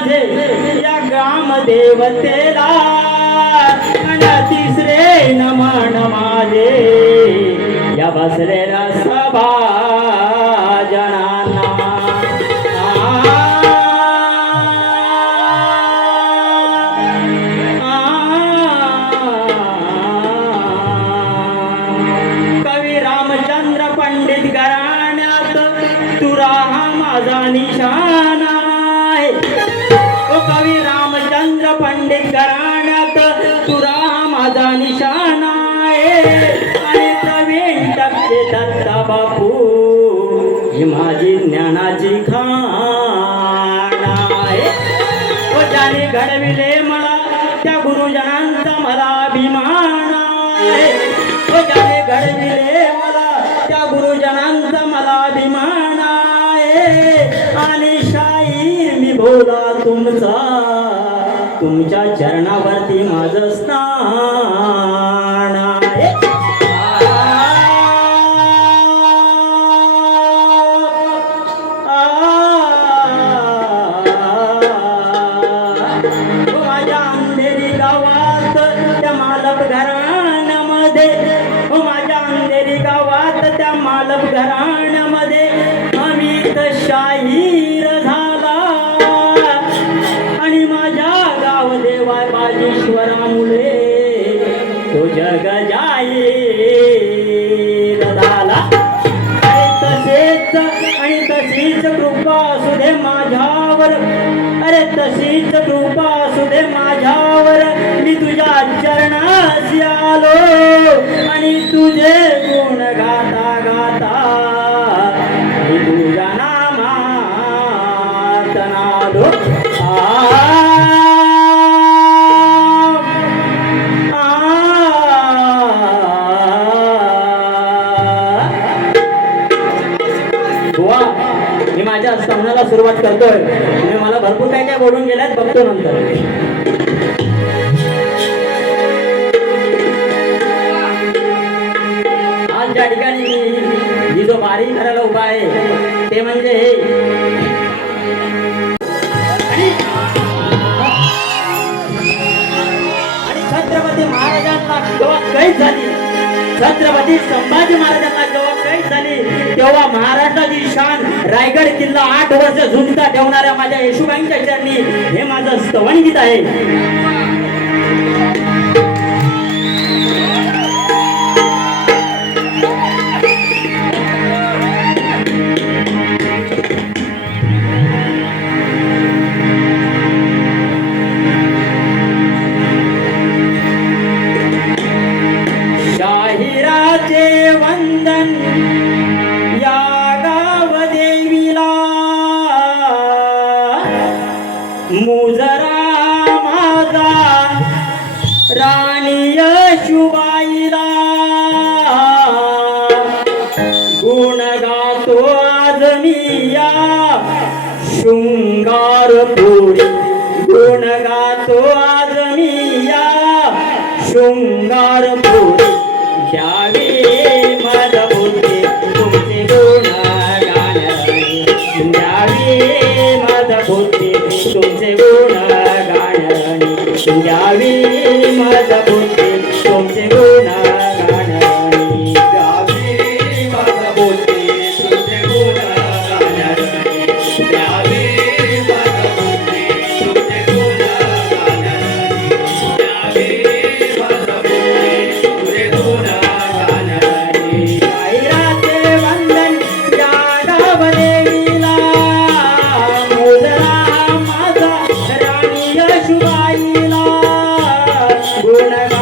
माझे या ग्राम देवतेला आणि तिसरे नमन माझे या बसलेल्या सभा जनांना कवी रामचंद्र पंडित घराण्यात तुरा हा माझा निशाण आहे ओ कवी रामचंद्र पंडित घराण्यात तुरा हा माझा निशाण आहे आणि प्रवीण टक्के दत्ता बापू ही माझी ज्ञानाची खाण आहे ओ ज्याने घडविले मला त्या गुरुजनांचा मला अभिमान आहे ओ ज्याने घडविले मला त्या गुरुजनांचा मला अभिमान आहे आणि शाहीर मी बोला तुमचा तुमच्या चरणावरती माझं स्नान आहे माझ्या अंधेरी गावात त्या मालक घराण्यामध्ये हो माझ्या अंधेरी गावात त्या मालक घराण्यामध्ये अमित शाहीर झाला आणि माझ्या गाव देवा बाजीश्वरामुळे तो जग जाहीर झाला आणि तशीच कृपा असू दे माझ्यावर अरे तशीच कृपा असू दे माझ्यावर मी तुझ्या चरणाशी आलो आणि तुझे गुण गाता गाता मी तुझ्या नामात नालो मी माझ्या स्तवनाला सुरुवात करतोय तुम्ही मला भरपूर काय काय बोलून गेल्यात बघतो नंतर आज ज्या ठिकाणी ही जो बारी करायला उभा आहे ते म्हणजे आणि छत्रपती महाराजांना जेव्हा कैद झाली छत्रपती संभाजी महाराजांना जेव्हा कैद झाली तेव्हा महाराष्ट्राची शान रायगड किल्ला 8 वर्ष झुंजता ठेवणाऱ्या माझ्या येशूबाईंच्या चरणी हे माझं स्तवन गीत आहे शाहिराचे वंदन या गाव देवीला मुजरा माझा राणी येशूबाईला गुण गातो आज मी या शृंगारपुरी गुण गातो आज मी या शृंगारपुरी द्यावे माझा बुद्धी तुमचे गुण गाणे द्यावे माझा बुद्धी तुमचे गुण गाणे द्यावे माझा बुद्धी तुमचे गुण गाणे द्यावे माझा बुद्धी तुमचे गुण गाणे द्यावे माझा बुद्धी तुमचे गुण गाणे द्यावे माझा बुद्धी तुमचे गुण गुण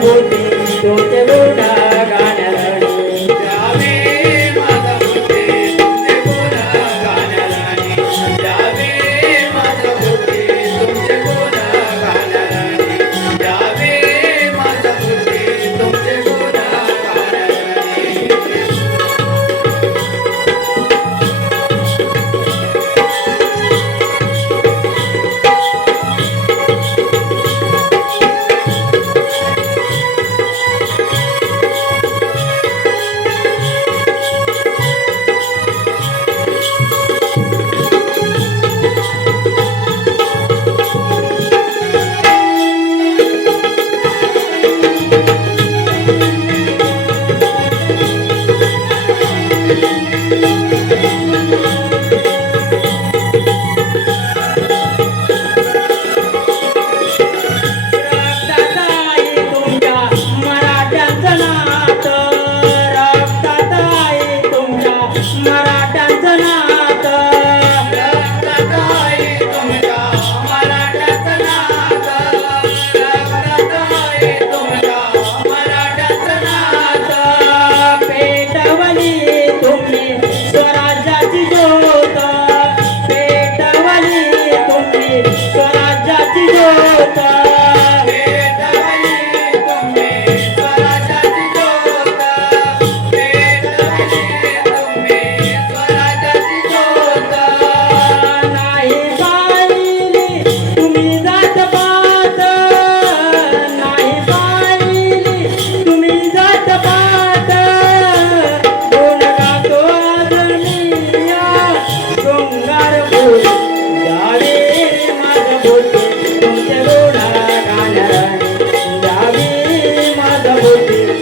भोवती तुमचे गुण गाण्याला जावे माझा भोवती तुमचे गुण गाण्याला जावे माझा भोवती तुमचे गुण गाण्याला जावे माझा भोवती तुमचे गुण गाण्याला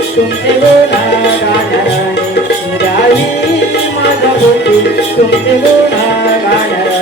तुमचे गुण गाण्याला जावी माझा भोवती तुमचे गुण गाण्याला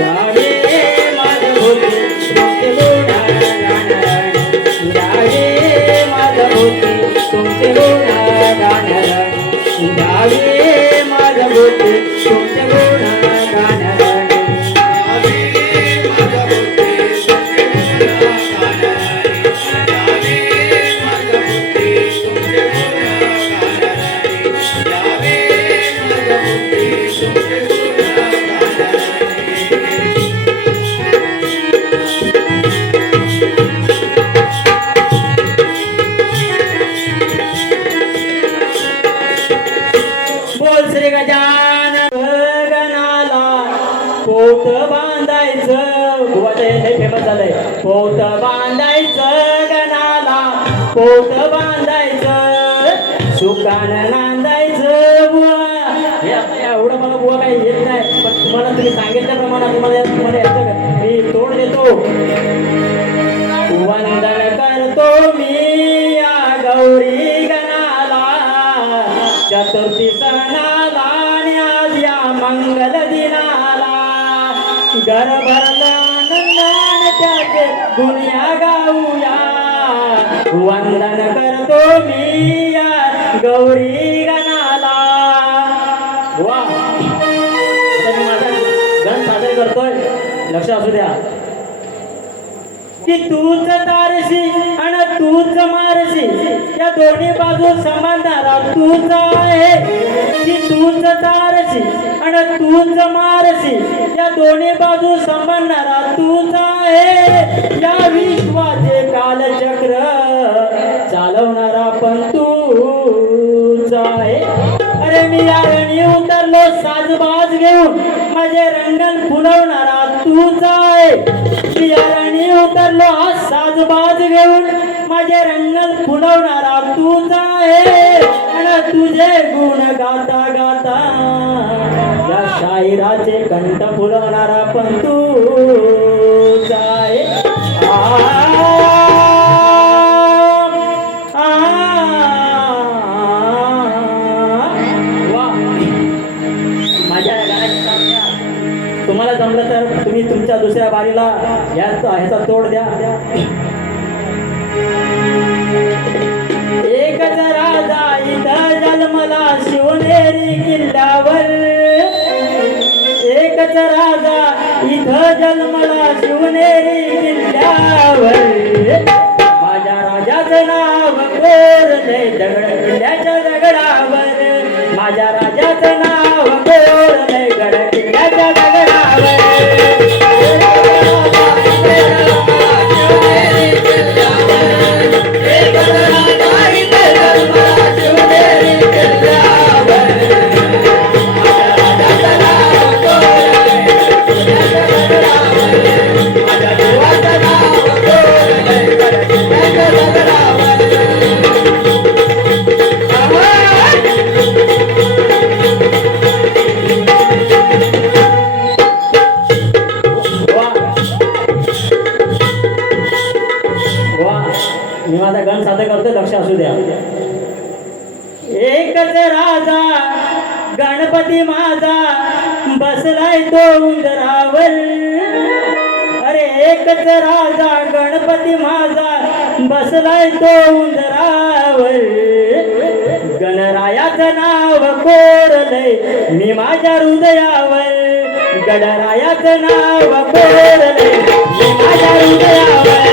जावे माझा भोवती तुमचे गुण गाण्याला जावे माझा भोवती तुमचे गुण गाण्याला जावे माझा भोवती तुमचे गुण गाण्याला जावे माझा भोवती तुमचे गुण गाण्याला बोल श्री गजानन गगनाला पोत बांधायचं हे फेमस झालंय पोत बांधायचं गणाला पोत बांधायचं सुकान नांदायचं बुवा हे एवढं मला बुवा काही येत नाही पण तुम्हाला तुम्ही सांगितल्याप्रमाणे तुम्हाला याचं मी तोड देतो वंदन करतो मी या गौरी गणाला चतुर्थी सणाला आणि आज या मंगल दिनाला गर्भरला नंदन त्याचे गुणया गाऊया वंदन करतो मी या गौरी गणाला. वा, आता मी माझा गण सादर करतोय, लक्ष असू द्या. की तूच तारशी आणि तूच मारशी, या दोन्ही बाजू सांभाळणारा तूच आहे. की तूच तारशी आणि तूच मारशी, या दोन्ही बाजू सांभाळणारा तूच आहे. या विश्वाचे कालचक्र चालवणारा पण तूच आहे. अरे मी यारणी उतरलो साजबाज घेऊन, माझे रंगण फुलवणारा तूच आहे. मी यारणी उतरलो साजबाज घेऊन, माझे रंगण फुलवणारा तूच आहे. आणि तुझे गुण गाता गाता या शाहिराचे कंठ फुलवणारा पण तूच आहे. तुम्हाला जमलं तर तुम्ही तुमच्या दुसऱ्या बारीला ह्याचा तोड द्या. एकच राजा इथं जन्मला शिवनेरी किल्ल्यावर. एकच राजा इथं जन्मला शिवनेरी किल्ल्यावर. माझ्या राजाचं नाव कोरलंय दगड किल्ल्याच्या दगडावर. माझ्या राजाचं नाव कोरलंय गड किल्ल्याच्या दगडावर. मी माझा गण सादर करतो, लक्ष असू द्या. एकच राजा गणपती माझा बसलाय तो उंदरावर. अरे एकच राजा गणपती माझा बसलाय तो उंदरावर. गणरायाचं नाव कोरलंय मी माझ्या हृदयावर. गणरायाचं नाव कोरलंय मी माझ्या हृदयावर.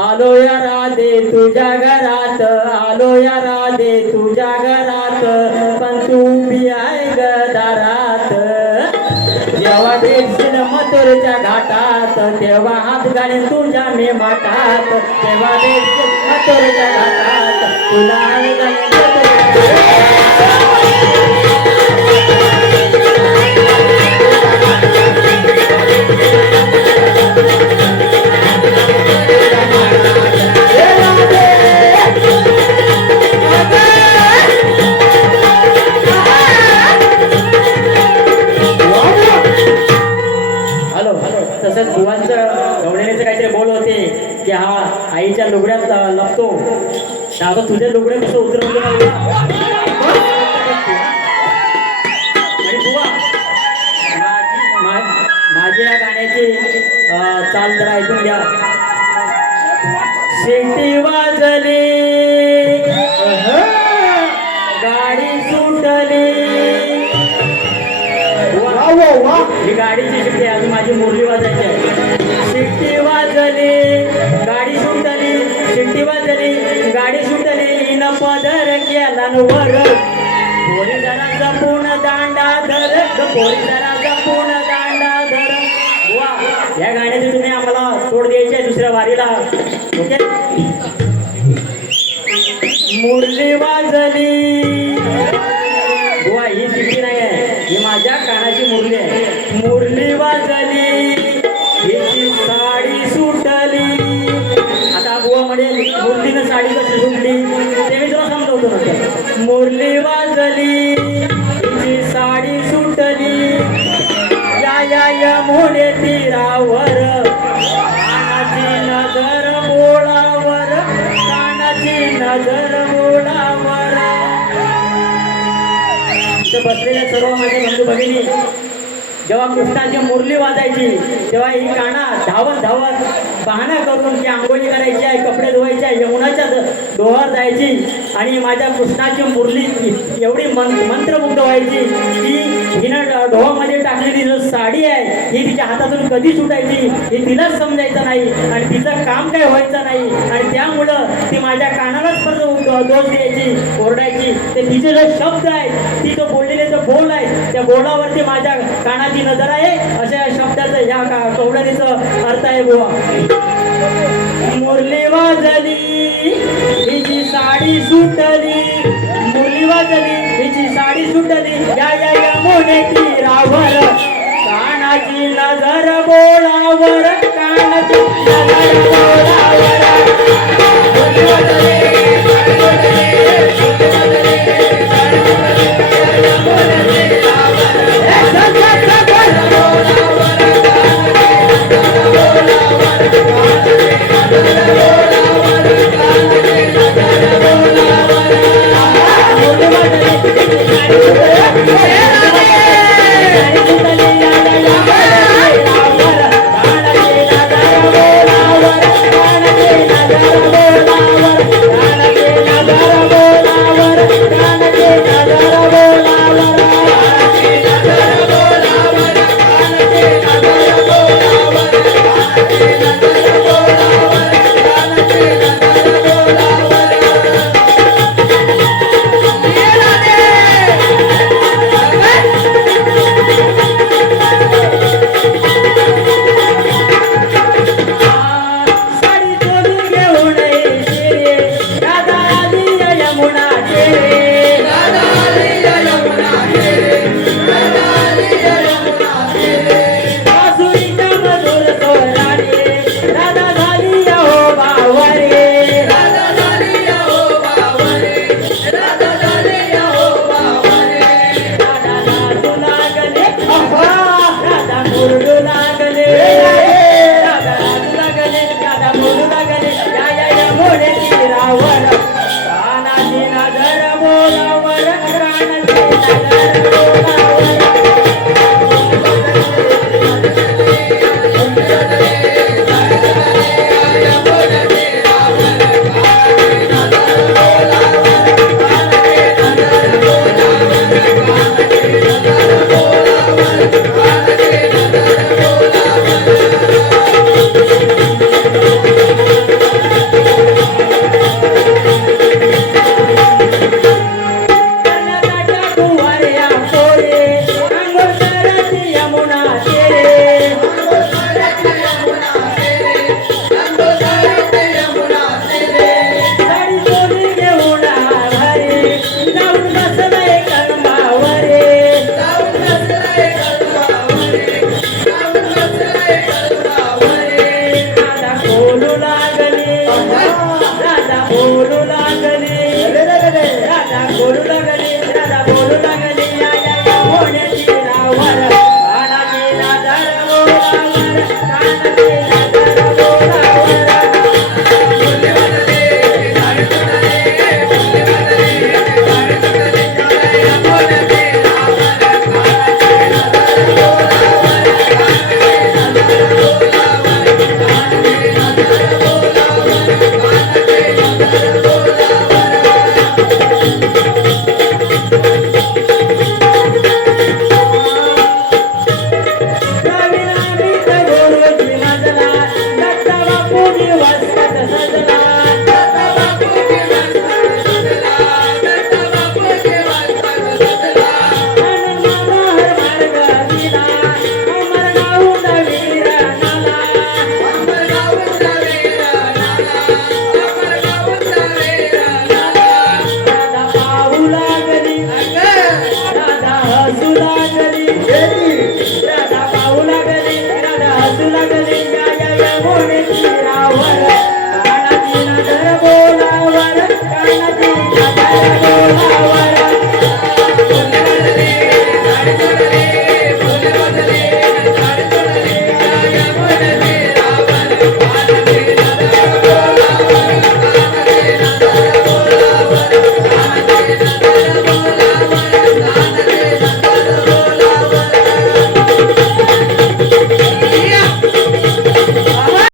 आलो या राधे तुझ्या घरात, आलो या राधे तुझ्या घरात, पण तू उभी आहे ग दारात. जेव्हा भेटशील मथुरेच्या घाटात, तेव्हा हात घालीन तुझ्या मी माठात. तेव्हा भेटशील मथुरेच्या घाटात, तुला हात घालीन हॅलो तसंच बुवांचं गवळणीचं काहीतरी बोल होते की हा आईच्या लुगड्यात लपतो. अगं तुझे लुगडे कसं उतरवलं ना बुवा? आणि बुवा माझी या गाण्याची चाल जरा ऐकून घ्या. शिट्टी वाजली, गाडी सुटली. ही गाडीची शिट्टी अजून माझी मुरली वाजायची आहे. शिट्टी वाजली, गाडी सुटली, शिट्टी वाजली, गाडी सुटली, इन पदर केला वर. पोरी जरा जपून दांडा धर, पोरी जरा जपून दांडा धर. वा या गाण्याची तुम्ही आम्हाला तोड द्यायची आहे दुसऱ्या वारीला. ओके. मुरली वाजली. बुवा ही शिट्टी नाही आहे, ही माझ्या कानाची मुरली आहे. मुरली वाजली, हिची साडी सुटली. आता बुवा म्हणेल मुरलीनं साडी कशी सुटली ते मी तुला समजवतो नंतर. मुरली वाजली, हिची साडी सुटली. या यमुने तीरावर, कानाची नजर बोळावर, कानाची नजर बोळावर. बसलेल्या सर्व माझे बंधू भगिनी, जेव्हा कृष्णाची मुरली वाजायची तेव्हा ही काना धावत धावत बहाणा करून की आंघोळी करायची आहे, कपडे धुवायचे आहे, यमुनाच्या डोहावर जायची आणि माझ्या कृष्णाची मुरली एवढी मंत्रमुग्ध व्हायची की हिनं डोहामध्ये टाकलेली जो साडी आहे ही तिच्या हातातून कधी सुटायची हे तिलाच समजायचं नाही आणि तिचं काम काय व्हायचं नाही. आणि त्यामुळं ती माझ्या कानालाच परत दोष द्यायची, ओरडायची. ते तिचे जो शब्द आहेत, ती जो बोललेले जो बोल आहे, त्या बोलावरती माझ्या कानाची नजर आहे, अशा शब्दाचं ह्या कवडणीचं अर्थ आहे बुवा. मुरली वाजली, हिची साडी सुटली. मुरली वाजली, हिची साडी सुटली. या यमुने तीरावर, कानाची नजर बोळावर, कानाची नजर बोळावर. मुरली वाजली, लागली राधा बोलू लागली राधा बोलू लागली राधा बोलू लागली